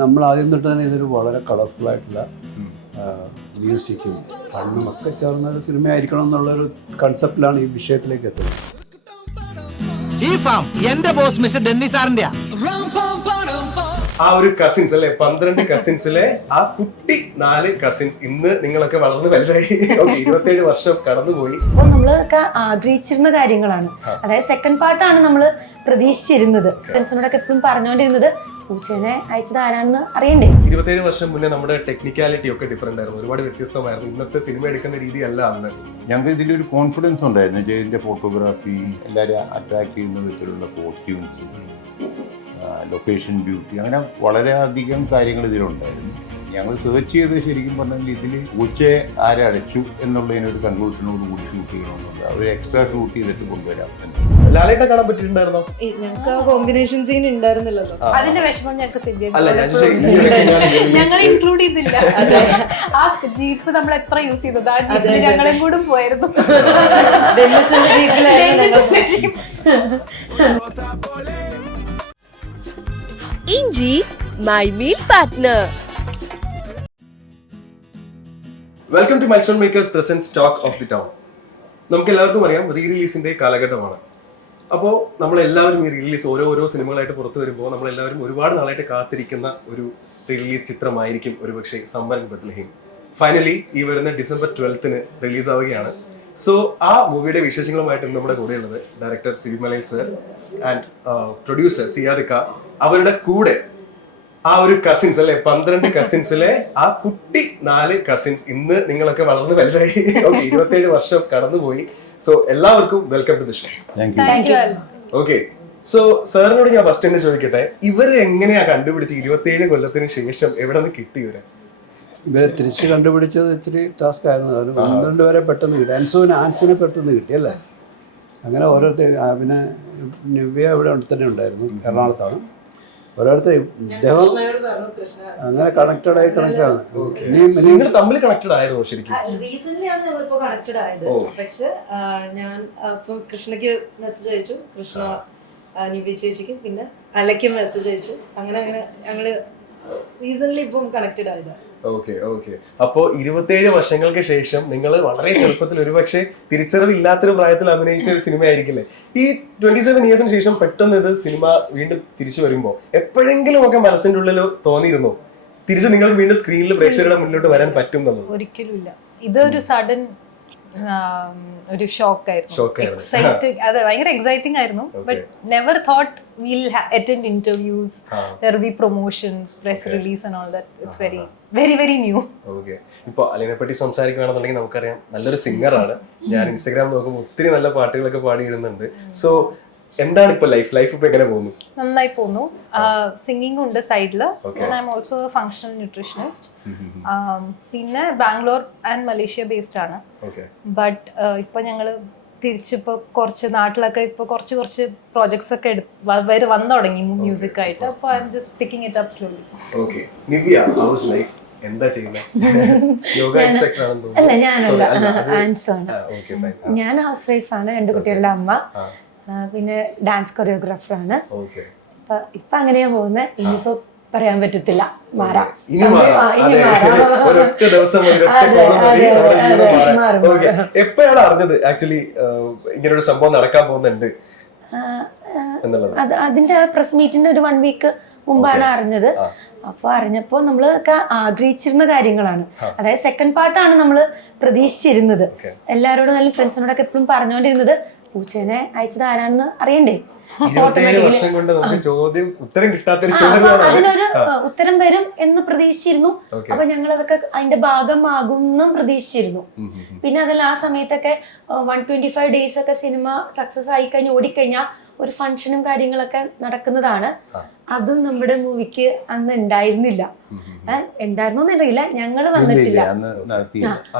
നമ്മൾ ആദ്യം തൊട്ട് തന്നെ ഇതൊരു വളരെ കളർഫുള്ളായിട്ടുള്ള മ്യൂസിക്കും ഫണ്ണും ഒക്കെ ചേർന്ന ഒരു സിനിമയായിരിക്കണം എന്നുള്ളൊരു കൺസെപ്റ്റിലാണ് ഈ വിഷയത്തിലേക്ക് എത്തുന്നത്. ഈ ഫാം എന്റെ ബോസ് മിസ്റ്റർ ഡെന്നി സാറിന്റെ ആ ഒരു കസിൻസ് അല്ലെ, 12 കസിൻസിലെ ആ കുട്ടി 4 കസിൻസ് ഇന്ന് നിങ്ങളൊക്കെ വളർന്ന് വലുതായി. 27 വർഷം കടന്നുപോയി. അപ്പോൾ നമ്മളൊക്കെ ആഗ്രഹിച്ചിരുന്ന കാര്യങ്ങളാണ്. അതായത് സെക്കൻഡ് പാർട്ടാണ് നമ്മൾ പ്രതീക്ഷിച്ചിരുന്നത്. ഫ്രണ്ട്സിനോടൊക്കെ എപ്പോഴും പറഞ്ഞുകൊണ്ടിരുന്നത് പൂച്ചേനെ അയച്ചത് ആരാണെന്ന് അറിയണ്ടേ. 27 വർഷം മുന്നേ നമ്മുടെ ടെക്നിക്കാലിറ്റി ഒക്കെ ഡിഫറെന്റ് ആയിരുന്നു, ഒരുപാട് വ്യത്യസ്തമായിരുന്നു. ഇന്നത്തെ സിനിമ എടുക്കുന്ന രീതി അല്ല അന്ന്. ഞങ്ങൾക്ക് ഇതിലൊരു കോൺഫിഡൻസ് ഉണ്ടായിരുന്നു. ജയന്റെ ഫോട്ടോഗ്രാഫി, എല്ലാവരും അട്രാക്ട് ചെയ്യുന്ന വിധത്തിലുള്ള കോസ്റ്റ്യൂംസ്, ലൊക്കേഷൻ ബ്യൂട്ടി, അങ്ങനെ വളരെയധികം കാര്യങ്ങൾ ഇതിലുണ്ടായിരുന്നു. ഞങ്ങൾ സെർച്ച് ചെയ്ത് ശരിക്കും പറഞ്ഞാൽ ഇതിൽ പൂച്ചയെ ആരടച്ചു എന്നുള്ളതിനൊരു കൺക്ലൂഷനോട് കൂടി ഷൂട്ട് ചെയ്യണമെന്നുണ്ട്. അവർ എക്സ്ട്രാ ഷൂട്ട് ചെയ്തിട്ട് കൊണ്ടുവരാം. ലാലേട്ട കാണാൻ പറ്റിയിട്ടുണ്ടായിരുന്നോ? ഞങ്ങൾക്ക് ആ കോമ്പിനേഷൻ സീൻ ഉണ്ടായിരുന്നില്ലല്ലോ. അതിന്റെ വിഷമം ഞങ്ങൾക്ക് ഞങ്ങൾ ഇൻക്ലൂഡ് ചെയ്തില്ല. ആ ജീപ്പ് നമ്മൾ എത്ര യൂസ് ചെയ്തത്, ആ ജീപ്പിൽ ഞങ്ങളും കൂടെ പോയിരുന്നു. ഡെന്നിസിന്റെ ജീപ്പിലായിരുന്നു. ഇഞ്ചി my meal partner. Welcome to milestone makers presents talk of the town. നമുക്ക് എല്ലാവർക്കും അറിയാം, റീ റിലീസിന്റെ കാലഘട്ടമാണ്. അപ്പോൾ നമ്മളെല്ലാവരും ഈ റിലീസ് ഓരോ സിനിമകളായിട്ട് പുറത്തു വരുമ്പോൾ നമ്മളെല്ലാവരും ഒരുപാട് നാളായിട്ട് കാത്തിരിക്കുന്ന ഒരു റീ റിലീസ് ചിത്രമായിരിക്കും ഒരുപക്ഷെ സമ്പൻ ബത്ലഹീം. ഫൈനലി ഈ വരുന്ന ഡിസംബർ 12 റിലീസ് ആവുകയാണ്. സോ ആ മൂവിയുടെ വിശേഷങ്ങളുമായിട്ട് നമ്മുടെ കൂടെയുള്ളത് director Sibi Malayil sir and producer സിയാദിക്ക. അവരുടെ കൂടെ ആ ഒരു കസിൻസ് അല്ലെ, 12 കസിൻസിലെ ആ കുട്ടി 4 കസിൻസ് ഇന്ന് നിങ്ങളൊക്കെ വളർന്ന് വലുതായി. 27 വർഷം കടന്നുപോയി. സോ എല്ലാവർക്കും welcome to the show. Okay, so സാറിനോട് ഞാൻ ഫസ്റ്റ് തന്നെ ചോദിക്കട്ടെ, ഇവര് എങ്ങനെയാ കണ്ടുപിടിച്ച് 27 കൊല്ലത്തിന് ശേഷം എവിടെ നിന്ന് കിട്ടി ഇവരെ തിരിച്ച് കണ്ടുപിടിച്ചത് ഇച്ചിരി ടാസ്ക് ആയിരുന്നു. ഒരു 12 വരെ പെട്ടെന്ന് കിട്ടി. ആൻസിനെ പെട്ടെന്ന് കിട്ടിയല്ലേ. അങ്ങനെ ഓരോരുത്തർ, പിന്നെ നിവ്യ ഇവിടെ തന്നെ ഉണ്ടായിരുന്നു, എറണാകുളത്താണ്. ഓരോരുത്തർ ഇദ്ദേഹം അങ്ങനെ കണക്റ്റഡ് ആണ്. നിങ്ങൾ തമ്മിൽ കണക്റ്റഡ് ആയിരുന്നു ശരിക്കും? റീസെന്റ് ആണ് ഞങ്ങളിപ്പോ കണക്റ്റഡ് ആയത്. പക്ഷെ ഞാൻ ഇപ്പൊ കൃഷ്ണയ്ക്ക് മെസ്സേജ് അയച്ചു, കൃഷ്ണ നിവ്യ ചേച്ചിക്ക്, പിന്നെ അലയ്ക്ക് മെസ്സേജ് അയച്ചു. അങ്ങനെ ഞങ്ങള് റീസെന്റ് ഇപ്പം കണക്റ്റഡ് ആയതാണ്. ഓക്കെ. അപ്പോ 27 വർഷങ്ങൾക്ക് ശേഷം നിങ്ങൾ വളരെ ചെറുപ്പത്തിൽ ഒരുപക്ഷെ തിരിച്ചറിവില്ലാത്തൊരു പ്രായത്തിൽ അഭിനയിച്ച ഒരു സിനിമ ആയിരിക്കില്ലേ. ഈ 27 ഇയേഴ്സിന് ശേഷം പെട്ടെന്ന് ഇത് സിനിമ വീണ്ടും തിരിച്ചു വരുമ്പോ എപ്പോഴെങ്കിലും ഒക്കെ മനസ്സിന്റെ ഉള്ളിൽ തോന്നിയിരുന്നോ തിരിച്ച് നിങ്ങൾ വീണ്ടും സ്ക്രീനിൽ പ്രേക്ഷകരുടെ മുന്നിലോട്ട് വരാൻ പറ്റും എന്നുള്ളത്? ഒരിക്കലും ഇല്ല. ഇതൊരു സഡൻ ഒരു ഷോക്കായിരുന്നു. അത് ഭയങ്കര എക്സൈറ്റിംഗ് ആയിരുന്നു. But never thought we'll attend interviews, there will be promotions, press release and all that. It's very new. Okay. ഇപ്പൊ അലീനെ പറ്റി സംസാരിക്കുകയാണെന്നുണ്ടെങ്കിൽ നമുക്കറിയാം, നല്ലൊരു സിംഗർ ആണ്. ഞാൻ ഇൻസ്റ്റാഗ്രാം നോക്കുമ്പോൾ ഒത്തിരി നല്ല പാട്ടുകളൊക്കെ പാടിയിടുന്നുണ്ട്. സോ എന്താണ് ഇപ്പൊ ലൈഫ് ഇപ്പൊ എങ്ങനെ പോകുന്നു? നന്നായി പോകുന്നു. സിംഗിങ് ഉണ്ട് സൈഡില്. I am also functional nutritionist. പിന്നെ ബാംഗ്ലൂർ ആൻഡ് മലേഷ്യ ബേസ്ഡ് ആണ്. ബട്ട് ഇപ്പൊ ഞങ്ങള് തിരിച്ചിപ്പോ കുറച്ച് നാട്ടിലൊക്കെ ഇപ്പൊ കുറച്ച് പ്രോജക്ട്സ് ഒക്കെ വന്നു തുടങ്ങി മ്യൂസിക് ആയിട്ട്. അപ്പൊ I'm just picking it up slowly. Okay, Nivya, how's life എന്താ ചെയ്യുന്നത്? യോഗ ഇൻസ്ട്രക്ടർ ആണെന്ന് തോന്നുന്നു. അല്ല, ഞാനല്ല, ആൻസാണ്. ഞാൻ ഹൗസ് വൈഫ് ആണ്, 2 കുട്ടികളുടെ അമ്മ, പിന്നെ ഡാൻസ് കൊറിയോഗ്രാഫർ ആണ്. ഇപ്പൊ അങ്ങനെയാ പോകുന്നത്. ഇനിയിപ്പോ പറയാൻ പറ്റത്തില്ല, മാറാം. എപ്പോഴാണ് അറിഞ്ഞത് ആക്ച്വലി ഇങ്ങനൊരു സംഭവം നടക്കാൻ പോകുന്നുണ്ട്? അതിന്റെ പ്രസ് മീറ്റിന്റെ ഒരു 1 വീക്ക് മുമ്പാണ് അറിഞ്ഞത്. അപ്പൊ അറിഞ്ഞപ്പോ നമ്മളൊക്കെ ആഗ്രഹിച്ചിരുന്ന കാര്യങ്ങളാണ്. അതായത് സെക്കൻഡ് പാർട്ടാണ് നമ്മൾ പ്രതീക്ഷിച്ചിരുന്നത്. എല്ലാവരോടും നല്ല ഫ്രണ്ട്സിനോടൊക്കെ എപ്പോഴും പറഞ്ഞുകൊണ്ടിരുന്നത് പൂച്ചേനെ അയച്ചത് ആരാണെന്ന് അറിയണ്ടേ. 27 വർഷം കൊണ്ട് നമുക്ക് അതിനൊരു ഉത്തരം വരും എന്ന് പ്രതീക്ഷിച്ചിരുന്നു. അപ്പൊ ഞങ്ങൾ അതൊക്കെ അതിന്റെ ഭാഗമാകുന്നും പ്രതീക്ഷിച്ചിരുന്നു. പിന്നെ അതിൽ ആ സമയത്തൊക്കെ 125 ഡേയ്സ് ഒക്കെ സിനിമ സക്സസ് ആയി കഴിഞ്ഞ് ഓടിക്കഴിഞ്ഞാൽ ഒരു ഫംഗ്ഷനും കാര്യങ്ങളൊക്കെ നടക്കുന്നതാണ്. അതും നമ്മുടെ മൂവിക്ക് അന്ന് ഉണ്ടായിരുന്നില്ല. ഉണ്ടായിരുന്നറിയില്ല, ഞങ്ങൾ വന്നിട്ടില്ല.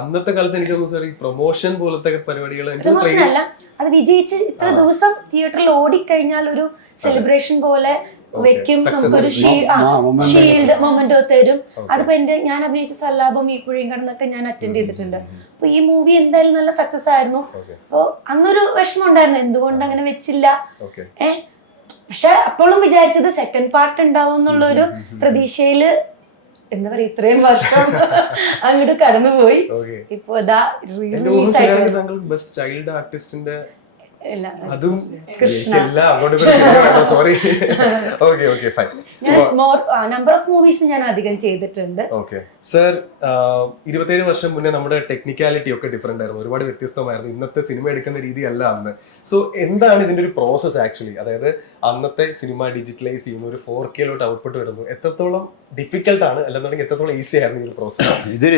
അന്നത്തെ കാലത്ത് എനിക്ക് പ്രൊമോഷൻ പോലത്തെ പരിപാടികൾ അല്ല, അത് വിജയിച്ച് ഇത്ര ദിവസം തിയേറ്ററിൽ ഓടിക്കഴിഞ്ഞാൽ ഒരു സെലിബ്രേഷൻ പോലെ വെക്കും. നമുക്കൊരു ഷീൽഡ് മൊമെന്റോ തരും. അതിപ്പോ ഞാൻ അഭിനയിച്ച സല്ലാപം ഈ പുഴയും കടന്നൊക്കെ ഞാൻ അറ്റൻഡ് ചെയ്തിട്ടുണ്ട്. അപ്പൊ ഈ മൂവി എന്തായാലും നല്ല സക്സസ് ആയിരുന്നു. അപ്പൊ അന്നൊരു വിഷമം ഉണ്ടായിരുന്നു, എന്തുകൊണ്ട് അങ്ങനെ വെച്ചില്ല. പക്ഷെ അപ്പോഴും വിചാരിച്ചത് സെക്കൻഡ് പാർട്ട് ഉണ്ടാവും എന്നുള്ള ഒരു പ്രതീക്ഷയില് എന്താ പറയാ ഇത്രയും വർഷം അങ്ങോട്ട് കടന്നുപോയി. Okay. ഇപ്പൊ ഇതാ എന്റെ റിലീസ് ആയിട്ട് ഊഹം താങ്കൾ ബെസ്റ്റ് ചൈൽഡ് ആർട്ടിസ്റ്റിന്റെ ഇല്ല, അതും കൃഷ്ണ. എല്ലാം അങ്ങോട്ട് സോറി. Okay okay fine. ഞാൻ നമ്പർ ഓഫ് മൂവീസ് ഞാൻ അധികം ചെയ്തിട്ടുണ്ട്. ഓക്കെ സർ, 27 വർഷം മുന്നേ നമ്മുടെ ടെക്നിക്കാലിറ്റി ഒക്കെ ഡിഫറെന്റ് ആയിരുന്നു, ഒരുപാട് വ്യത്യസ്തമായിരുന്നു. ഇന്നത്തെ സിനിമ എടുക്കുന്ന രീതി അല്ല അന്ന്. സോ എന്താണ് ഇതിന്റെ ഒരു പ്രോസസ് ആക്ച്വലി? അതായത് അന്നത്തെ സിനിമ ഡിജിറ്റലൈസ് ചെയ്യുന്ന ഒരു 4K ഔട്ട്പുട്ട് വരുന്നു, എത്രത്തോളം ഡിഫിക്കൽട്ട് ആണ്, അല്ലെന്നുണ്ടെങ്കിൽ എത്രത്തോളം ഈസി ആയിരുന്നു ഈ ഒരു പ്രോസസ്? ഇതിൽ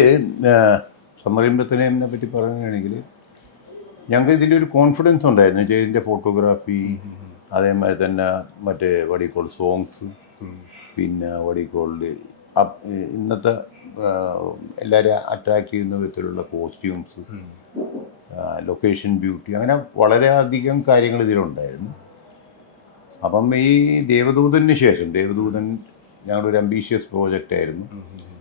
സമരംഭത്തിനെ പറ്റി പറയുകയാണെങ്കിൽ ഞങ്ങൾക്ക് ഇതിൻ്റെ ഒരു കോൺഫിഡൻസ് ഉണ്ടായിരുന്നു. ഇതിൻ്റെ ഫോട്ടോഗ്രാഫി, അതേമാതിരി തന്നെ മറ്റേ വടിക്കോൾ സോങ്സ്, പിന്നെ വടിക്കോളിൽ ഇന്നത്തെ എല്ലാവരും അട്രാക്ട് ചെയ്യുന്ന വിധത്തിലുള്ള കോസ്റ്റ്യൂംസ്, ലൊക്കേഷൻ ബ്യൂട്ടി, അങ്ങനെ വളരെയധികം കാര്യങ്ങൾ ഇതിലുണ്ടായിരുന്നു. അപ്പം ഈ ദേവദൂതന് ശേഷം, ദേവദൂതൻ ഞങ്ങളുടെ ഒരു അംബീഷ്യസ് പ്രോജക്റ്റ് ആയിരുന്നു.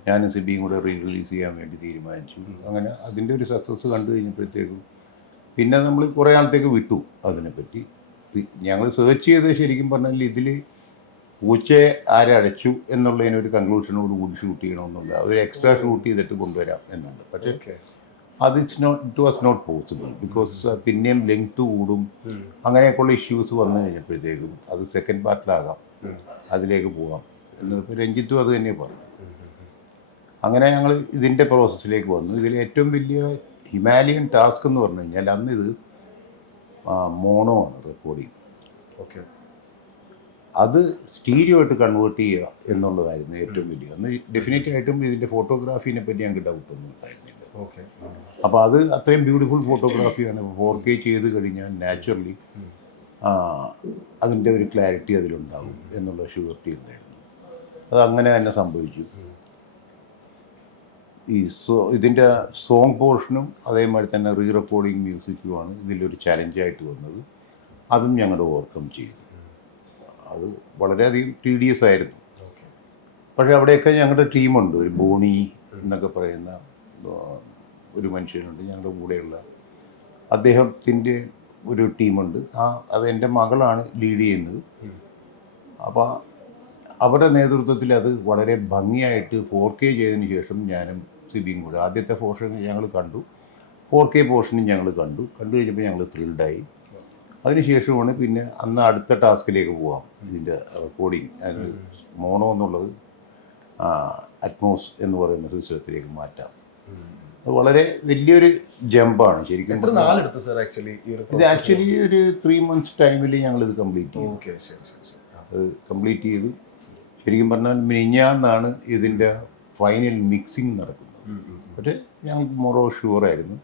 ഞാനും സിബിയും കൂടെ റിലീസ് ചെയ്യാൻ വേണ്ടി തീരുമാനിച്ചു. അങ്ങനെ അതിൻ്റെ ഒരു സക്സസ് കണ്ടു കഴിഞ്ഞപ്പോഴത്തേക്കും പിന്നെ നമ്മൾ കുറേ നാളത്തേക്ക് വിട്ടു അതിനെപ്പറ്റി. ഞങ്ങൾ സെർച്ച് ചെയ്ത് ശരിക്കും പറഞ്ഞാൽ ഇതിൽ പൂച്ചയെ ആരടച്ചു എന്നുള്ളതിനൊരു കൺക്ലൂഷനോട് കൂടി ഷൂട്ട് ചെയ്യണമെന്നുള്ള ഒരു എക്സ്ട്രാ ഷൂട്ട് ചെയ്തിട്ട് കൊണ്ടുവരാം എന്നുണ്ട്. പക്ഷേ അത് it was not possible. Because പിന്നെയും ലെങ്ത് കൂടും, അങ്ങനെയൊക്കെയുള്ള ഇഷ്യൂസ് വന്നു കഴിഞ്ഞപ്പോഴത്തേക്കും അത് സെക്കൻഡ് പാർട്ടിലാകാം, അതിലേക്ക് പോകാം എന്ന് രഞ്ജിത്തും അത് തന്നെ പറഞ്ഞു. അങ്ങനെ ഞങ്ങൾ ഇതിൻ്റെ പ്രോസസ്സിലേക്ക് വന്നു. ഇതിൽ ഏറ്റവും വലിയ ഹിമാലയൻ ടാസ്ക് എന്ന് പറഞ്ഞു കഴിഞ്ഞാൽ അന്ന് ഇത് മോണോ ആണ് റെക്കോർഡിങ്. ഓക്കെ, അത് സ്റ്റീരിയോ ആയിട്ട് കൺവേർട്ട് ചെയ്യുക എന്നുള്ളതായിരുന്നു ഏറ്റവും വലിയ. അന്ന് ഡെഫിനറ്റ് ആയിട്ടും ഇതിൻ്റെ ഫോട്ടോഗ്രാഫീനെ പറ്റി ഞങ്ങൾക്ക് ഡൗട്ടൊന്നും ഉണ്ടായിരുന്നില്ല. ഓക്കെ, അപ്പോൾ അത് അത്രയും ബ്യൂട്ടിഫുൾ ഫോട്ടോഗ്രാഫിയാണ്. 4K ചെയ്ത് കഴിഞ്ഞാൽ നാച്ചുറലി അതിൻ്റെ ഒരു ക്ലാരിറ്റി അതിലുണ്ടാകും എന്നുള്ള ഷുവർട്ടി ഉണ്ടായിരുന്നു. അത് അങ്ങനെ തന്നെ സംഭവിച്ചു. ഈ ഇതിൻ്റെ സോങ് പോർഷനും അതേമാതിരി തന്നെ റീ റെക്കോർഡിങ് മ്യൂസിക്കുമാണ് ഇതിലൊരു ചലഞ്ചായിട്ട് വന്നത്. അതും ഞങ്ങൾ ഓവർകം ചെയ്തു. അത് വളരെയധികം TDS ആയിരുന്നു. പക്ഷേ അവിടെയൊക്കെ ഞങ്ങളുടെ ടീമുണ്ട്. ഒരു ബോണി എന്നൊക്കെ പറയുന്ന ഒരു മനുഷ്യനുണ്ട് ഞങ്ങളുടെ കൂടെയുള്ള, അദ്ദേഹത്തിൻ്റെ ഒരു ടീമുണ്ട്. അത് എൻ്റെ മകളാണ് ലീഡ് ചെയ്യുന്നത്. അപ്പോൾ അവരുടെ നേതൃത്വത്തിൽ അത് വളരെ ഭംഗിയായിട്ട് 4K ചെയ്തതിന് ശേഷം ഞാനും സിബിയും കൂടെ ആദ്യത്തെ പോർഷൻ ഞങ്ങൾ കണ്ടു, 4K പോർഷനും ഞങ്ങൾ കണ്ടു കഴിഞ്ഞപ്പോൾ ഞങ്ങൾ ത്രിൽഡായി. അതിനുശേഷമാണ് പിന്നെ അന്ന് അടുത്ത ടാസ്കിലേക്ക് പോകാം, ഇതിൻ്റെ റെക്കോർഡിങ്. അതിന് മോണോ എന്നുള്ളത് അറ്റ്മോസ് എന്ന് പറയുന്ന സിസ്റ്റത്തിലേക്ക് മാറ്റാം. അത് വളരെ വലിയൊരു ജമ്പാണ് ശരിക്കും. ഇത് ആക്ച്വലി ഒരു 3 months ടൈമിൽ ഞങ്ങളിത് കംപ്ലീറ്റ് ചെയ്തു. അത് കംപ്ലീറ്റ് ചെയ്തു. ശരിക്കും പറഞ്ഞാൽ മിനിഞ്ഞാന്നാണ് ഇതിൻ്റെ ഫൈനൽ മിക്സിങ് നടക്കുന്നത്. പക്ഷേ ഞങ്ങൾക്ക് മോറോ ഷുവറായിരുന്നു.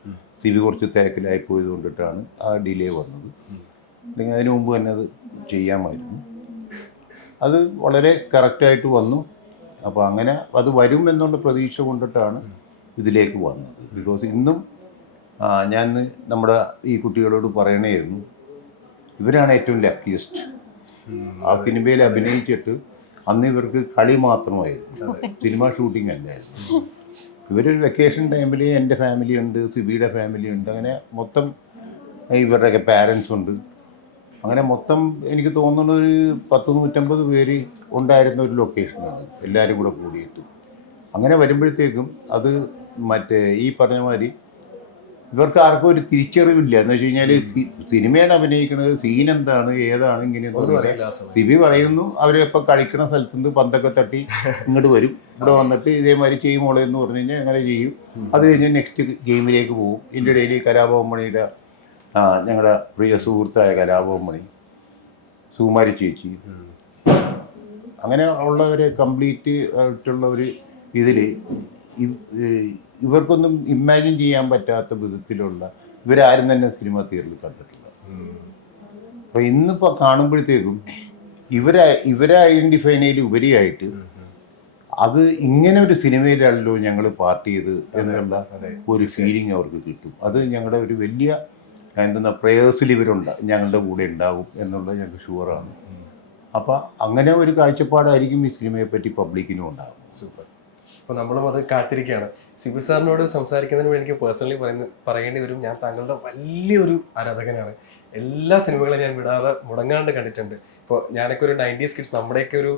സിബി കുറച്ച് തിരക്കിലായി പോയത് കൊണ്ടിട്ടാണ് ആ ഡിലേ വന്നത്. അല്ലെങ്കിൽ അതിന് മുമ്പ് തന്നെ അത് ചെയ്യാമായിരുന്നു. അത് വളരെ കറക്റ്റായിട്ട് വന്നു. അപ്പോൾ അങ്ങനെ അത് വരും എന്നുള്ള പ്രതീക്ഷ കൊണ്ടിട്ടാണ് ഇതിലേക്ക് വന്നത്. ബിക്കോസ് ഇന്നും ഞാൻ നമ്മുടെ ഈ കുട്ടികളോട് പറയണമായിരുന്നു, ഇവരാണ് ഏറ്റവും ലക്കിയസ്റ്റ്. ആ സിനിമയിൽ അഭിനയിച്ചിട്ട് അന്ന് ഇവർക്ക് കളി മാത്രമായിരുന്നു, സിനിമ ഷൂട്ടിംഗ് അല്ലായിരുന്നു. ഇവരൊരു വെക്കേഷൻ ടൈമിൽ എൻ്റെ ഫാമിലി ഉണ്ട്, സിബിയുടെ ഫാമിലി ഉണ്ട്, അങ്ങനെ മൊത്തം ഇവരുടെയൊക്കെ പാരൻസ് ഉണ്ട്. അങ്ങനെ മൊത്തം എനിക്ക് തോന്നുന്ന ഒരു 100-150 പേര് ഉണ്ടായിരുന്ന ഒരു ലൊക്കേഷനാണ് എല്ലാവരും കൂടെ കൂടിയിട്ട്. അങ്ങനെ വരുമ്പോഴത്തേക്കും അത് ഈ പറഞ്ഞ മാതിരി ഇവർക്ക് ആർക്കും ഒരു തിരിച്ചറിവില്ല. എന്ന് വെച്ച് കഴിഞ്ഞാൽ സിനിമയാണ് അഭിനയിക്കുന്നത്, സീൻ എന്താണ് ഏതാണ് ഇങ്ങനെയൊന്നും. സിബി പറയുന്നു അവരിപ്പോൾ കളിക്കുന്ന സ്ഥലത്ത് നിന്ന് പന്തൊക്കെ തട്ടി ഇങ്ങോട്ട് വരും, ഇവിടെ വന്നിട്ട് ഇതേമാതിരി ചെയ്യുമോളെ എന്ന് പറഞ്ഞു കഴിഞ്ഞാൽ അങ്ങനെ ചെയ്യും. അത് കഴിഞ്ഞ് നെക്സ്റ്റ് ഗെയിമിലേക്ക് പോകും. ഇതിൻ്റെ ഇടയിൽ കലാഭവൻ ഞങ്ങളുടെ പ്രിയ സുഹൃത്തായ കലാഭവൻ മണി, സുകുമാരി ചേച്ചി, അങ്ങനെ ഉള്ളവരെ കംപ്ലീറ്റ് ആയിട്ടുള്ള ഒരു ഇതിൽ ഇവർക്കൊന്നും ഇമാജിൻ ചെയ്യാൻ പറ്റാത്ത വിധത്തിലുള്ള ഇവരാരും തന്നെ സിനിമ തിയേറ്ററിൽ കണ്ടിട്ടില്ല. അപ്പോൾ ഇന്നിപ്പോൾ കാണുമ്പോഴത്തേക്കും ഇവരെ ഐഡൻറ്റിഫൈ ചെയ്യുന്നതിൽ ഉപരിയായിട്ട് അത് ഇങ്ങനെ ഒരു സിനിമയിലാണല്ലോ ഞങ്ങൾ പാർട്ട് ചെയ്ത് എന്നുള്ള ഒരു ഫീലിംഗ് അവർക്ക് കിട്ടും. അത് ഞങ്ങളുടെ ഒരു വലിയ പ്രേയേഴ്സിൽ ഞങ്ങളുടെ കൂടെ ഉണ്ടാകും എന്നുള്ളത് ഞങ്ങൾക്ക് ഷുവറാണ്. അപ്പോൾ അങ്ങനെ ഒരു കാഴ്ചപ്പാടായിരിക്കും ഈ സിനിമയെ പറ്റി പബ്ലിക്കിനും ഉണ്ടാകും. സൂപ്പർ. അപ്പോൾ നമ്മളും അത് കാത്തിരിക്കുകയാണ്. സിബി സാറിനോട് സംസാരിക്കുന്നതിന് എനിക്ക് പേഴ്സണലി പറയേണ്ടി വരും, ഞാൻ താങ്കളുടെ വലിയൊരു ആരാധകനാണ്. എല്ലാ സിനിമകളും ഞാൻ വിടാതെ മുടങ്ങാണ്ട് കണ്ടിട്ടുണ്ട്. ഇപ്പോൾ ഞാനൊക്കെ ഒരു 90s കിഡ്സ്, നമ്മുടെയൊക്കെ ഒരു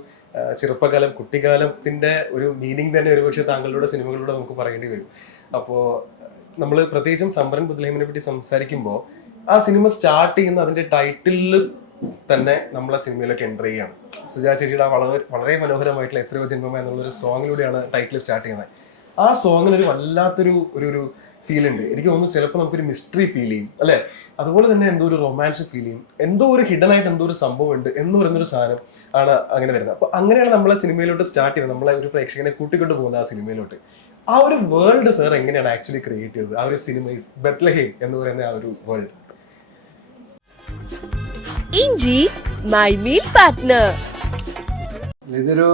ചെറുപ്പകാലം, കുട്ടിക്കാലത്തിൻ്റെ ഒരു മീനിങ് തന്നെ ഒരുപക്ഷെ താങ്കളുടെ സിനിമകളിലൂടെ നമുക്ക് പറയേണ്ടി വരും. അപ്പോൾ നമ്മൾ പ്രത്യേകിച്ചും സംബരൻ ബദ്ലഹേമിനെ പറ്റി സംസാരിക്കുമ്പോൾ ആ സിനിമ സ്റ്റാർട്ട് ചെയ്യുന്ന അതിൻ്റെ ടൈറ്റിലിൽ തന്നെ നമ്മളെ സിനിമയിലൊക്കെ എൻ്റർ ചെയ്യുകയാണ്. സുജാ ചേച്ചിയുടെ വളരെ മനോഹരമായിട്ടുള്ള എത്രയോ ജന്മമ എന്നുള്ളൊരു സോങ്ങിലൂടെയാണ് ടൈറ്റിൽ സ്റ്റാർട്ട് ചെയ്യുന്നത്. ആ സോങ്ങിനൊരു വല്ലാത്തൊരു ഒരു ഫീൽ ഉണ്ട്. എനിക്ക് തോന്നുന്നു ചിലപ്പോൾ നമുക്കൊരു മിസ്റ്ററി ഫീൽ ചെയ്യും അല്ലേ, അതുപോലെ തന്നെ എന്തോ ഒരു റൊമാൻസ് ഫീൽ ചെയ്യും, എന്തോ ഒരു ഹിഡൻ ആയിട്ട് എന്തോ ഒരു സംഭവം ഉണ്ട് എന്ന് പറയുന്നൊരു സാധനം ആണ് അങ്ങനെ വരുന്നത്. അപ്പോൾ അങ്ങനെയാണ് നമ്മളെ സിനിമയിലോട്ട് സ്റ്റാർട്ട് ചെയ്യുന്നത്, നമ്മളെ ഒരു പ്രേക്ഷകനെ കൂട്ടിക്കൊണ്ട് പോകുന്നത് ആ സിനിമയിലോട്ട്. ആ ഒരു വേൾഡ് സാർ എങ്ങനെയാണ് ആക്ച്വലി ക്രിയേറ്റ് ചെയ്തത്? ആ ഒരു സിനിമ ബത്ലഹേം എന്ന് പറയുന്ന ആ ഒരു വേൾഡ്. ഇഞ്ചി മൈ മീൽ പാർട്ട്ണർ. ഇതൊരു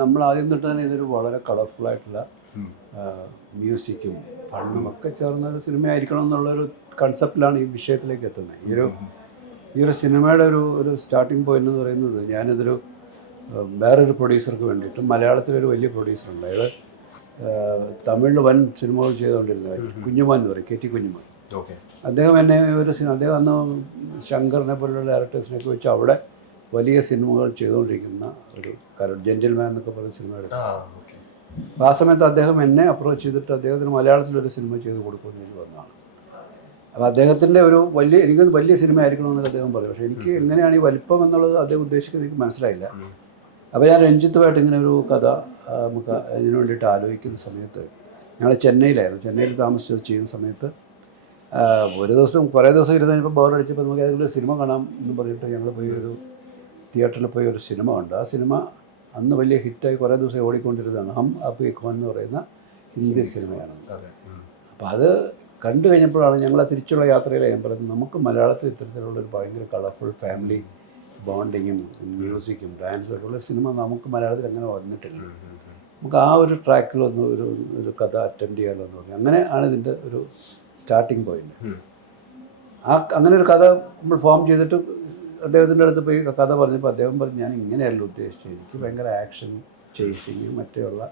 നമ്മൾ ആദ്യം തൊട്ട് തന്നെ ഇതൊരു വളരെ കളർഫുൾ ആയിട്ടുള്ള മ്യൂസിക്കും ഫണ്ണും ഒക്കെ ചേർന്ന ഒരു സിനിമ ആയിരിക്കണം എന്നുള്ളൊരു കൺസെപ്റ്റിലാണ് ഈ വിഷയത്തിലേക്ക് എത്തുന്നത്. ഈ ഒരു സിനിമയുടെ ഒരു സ്റ്റാർട്ടിങ് പോയിന്റ് എന്ന് പറയുന്നത്, ഞാനിതൊരു വേറൊരു പ്രൊഡ്യൂസർക്ക് വേണ്ടിയിട്ട്, മലയാളത്തിലൊരു വലിയ പ്രൊഡ്യൂസറുണ്ട്, അയാൾ തമിഴിൽ വൻ സിനിമകൾ ചെയ്തുകൊണ്ടിരുന്നത്, കുഞ്ഞുമാൻ എന്ന് പറയും, KT കുഞ്ഞുമാൻ. അദ്ദേഹം എന്നെ അദ്ദേഹം അന്ന് ശങ്കറിനെ പോലുള്ള ഡയറക്ടേഴ്സിനൊക്കെ വെച്ച് അവിടെ വലിയ സിനിമകൾ ചെയ്തുകൊണ്ടിരിക്കുന്ന ഒരു ജെന്റിൽമാൻ എന്നൊക്കെ പറയുന്ന സിനിമ എടുത്തു. അപ്പോൾ ആ സമയത്ത് അദ്ദേഹം എന്നെ അപ്രോച്ച് ചെയ്തിട്ട് അദ്ദേഹത്തിന് മലയാളത്തിലൊരു സിനിമ ചെയ്ത് കൊടുക്കുമെന്ന് എനിക്ക് വന്നതാണ്. അപ്പോൾ അദ്ദേഹത്തിൻ്റെ എനിക്കൊരു വലിയ സിനിമ ആയിരിക്കണമെന്നൊക്കെ അദ്ദേഹം പറയും. പക്ഷേ എനിക്ക് എങ്ങനെയാണ് ഈ വലിപ്പം എന്നുള്ളത് അദ്ദേഹം ഉദ്ദേശിക്കുന്നത് എനിക്ക് മനസ്സിലായില്ല. അപ്പോൾ ഞാൻ രഞ്ജിത്തുമായിട്ട് ഇങ്ങനെ ഒരു കഥ നമുക്ക് അതിന് വേണ്ടിയിട്ട് ആലോചിക്കുന്ന സമയത്ത്, ഞങ്ങൾ ചെന്നൈയിലായിരുന്നു, ചെന്നൈയിൽ താമസിച്ചത് ചെയ്യുന്ന സമയത്ത് കുറേ ദിവസം ഇരുന്ന് കഴിഞ്ഞപ്പോൾ ബോറടിച്ചപ്പോൾ നമുക്ക് ഏതെങ്കിലും ഒരു സിനിമ കാണാം എന്ന് പറഞ്ഞിട്ട് ഞങ്ങൾ പോയി ഒരു തിയേറ്ററിൽ പോയി ഒരു സിനിമ ഉണ്ട്. ആ സിനിമ അന്ന് വലിയ ഹിറ്റായി കുറേ ദിവസം ഓടിക്കൊണ്ടിരുന്നതാണ്. ഹം അപ്പ് ഇഖ്വാൻ എന്ന് പറയുന്ന ഹിന്ദി സിനിമയാണ്. അപ്പോൾ അത് കണ്ടു കഴിഞ്ഞപ്പോഴാണ് ഞങ്ങൾ ആ തിരിച്ചുള്ള യാത്രയിൽ ഞാൻ പറയുന്നത്, നമുക്ക് മലയാളത്തിൽ ഇത്തരത്തിലുള്ളൊരു ഭയങ്കര കളർഫുൾ ഫാമിലി ബോണ്ടിങ്ങും മ്യൂസിക്കും ഡാൻസും ഒക്കെ ഉള്ള സിനിമ നമുക്ക് മലയാളത്തിൽ അങ്ങനെ വന്നിട്ടില്ല. നമുക്ക് ആ ഒരു ട്രാക്കിലൊന്ന് ഒരു കഥ അറ്റൻഡ് ചെയ്യാമല്ലോ എന്ന് പറഞ്ഞു. അങ്ങനെ ആണ് ഇതിൻ്റെ ഒരു സ്റ്റാർട്ടിങ് പോയിന്റ്. അങ്ങനെ ഒരു കഥ നമ്മൾ ഫോം ചെയ്തിട്ട് അദ്ദേഹത്തിൻ്റെ അടുത്ത് പോയി കഥ പറഞ്ഞപ്പോൾ അദ്ദേഹം പറഞ്ഞു, ഞാൻ ഇങ്ങനെയല്ല ഉദ്ദേശിച്ചത്, എനിക്ക് ഭയങ്കര ആക്ഷൻ ചേസിങ്ങും മറ്റേയുള്ള,